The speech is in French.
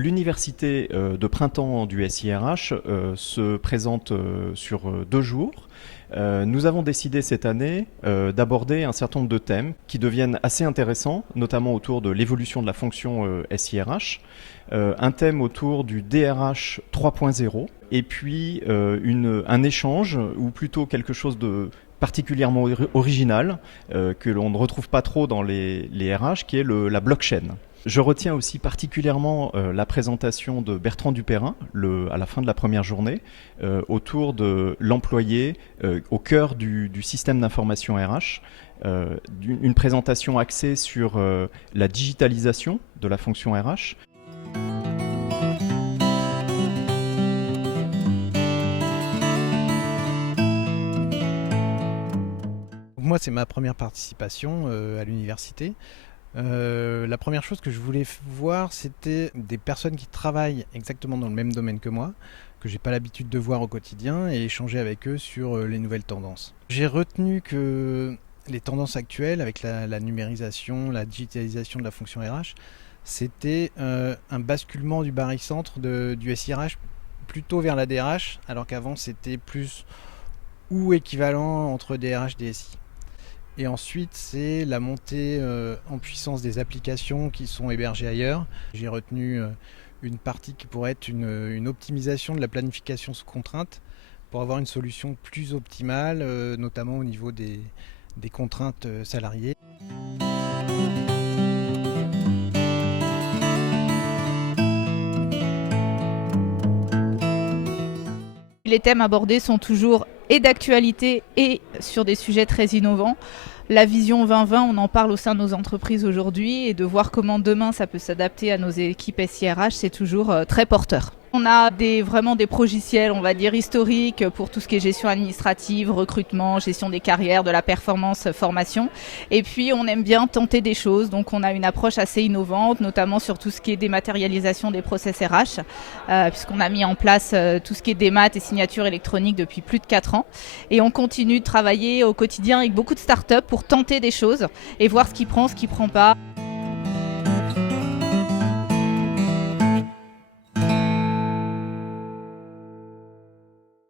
L'université de printemps du SIRH se présente sur 2 jours. Nous avons décidé cette année d'aborder un certain nombre de thèmes qui deviennent assez intéressants, notamment autour de l'évolution de la fonction SIRH, un thème autour du DRH 3.0 et puis un échange, ou plutôt quelque chose de particulièrement original que l'on ne retrouve pas trop dans les RH, qui est la blockchain. Je retiens aussi particulièrement la présentation de Bertrand Dupérin à la fin de la première journée autour de l'employé au cœur du système d'information RH. Une présentation axée sur la digitalisation de la fonction RH. Moi, c'est ma première participation à l'université. La première chose que je voulais voir, c'était des personnes qui travaillent exactement dans le même domaine que moi, que j'ai pas l'habitude de voir au quotidien, et échanger avec eux sur les nouvelles tendances. J'ai retenu que les tendances actuelles, avec la numérisation, la digitalisation de la fonction RH, c'était un basculement du barycentre du SIRH plutôt vers la DRH, alors qu'avant c'était plus ou équivalent entre DRH et DSI. Et ensuite, c'est la montée en puissance des applications qui sont hébergées ailleurs. J'ai retenu une partie qui pourrait être une optimisation de la planification sous contrainte pour avoir une solution plus optimale, notamment au niveau des contraintes salariées. Les thèmes abordés sont toujours et d'actualité et sur des sujets très innovants. La vision 2020, on en parle au sein de nos entreprises aujourd'hui, et de voir comment demain ça peut s'adapter à nos équipes SIRH, c'est toujours très porteur. On a vraiment des progiciels, on va dire, historiques pour tout ce qui est gestion administrative, recrutement, gestion des carrières, de la performance, formation. Et puis, on aime bien tenter des choses. Donc, on a une approche assez innovante, notamment sur tout ce qui est dématérialisation des process RH, puisqu'on a mis en place tout ce qui est démat et signature électronique depuis plus de 4 ans. Et on continue de travailler au quotidien avec beaucoup de startups pour tenter des choses et voir ce qui prend, ce qui prend pas.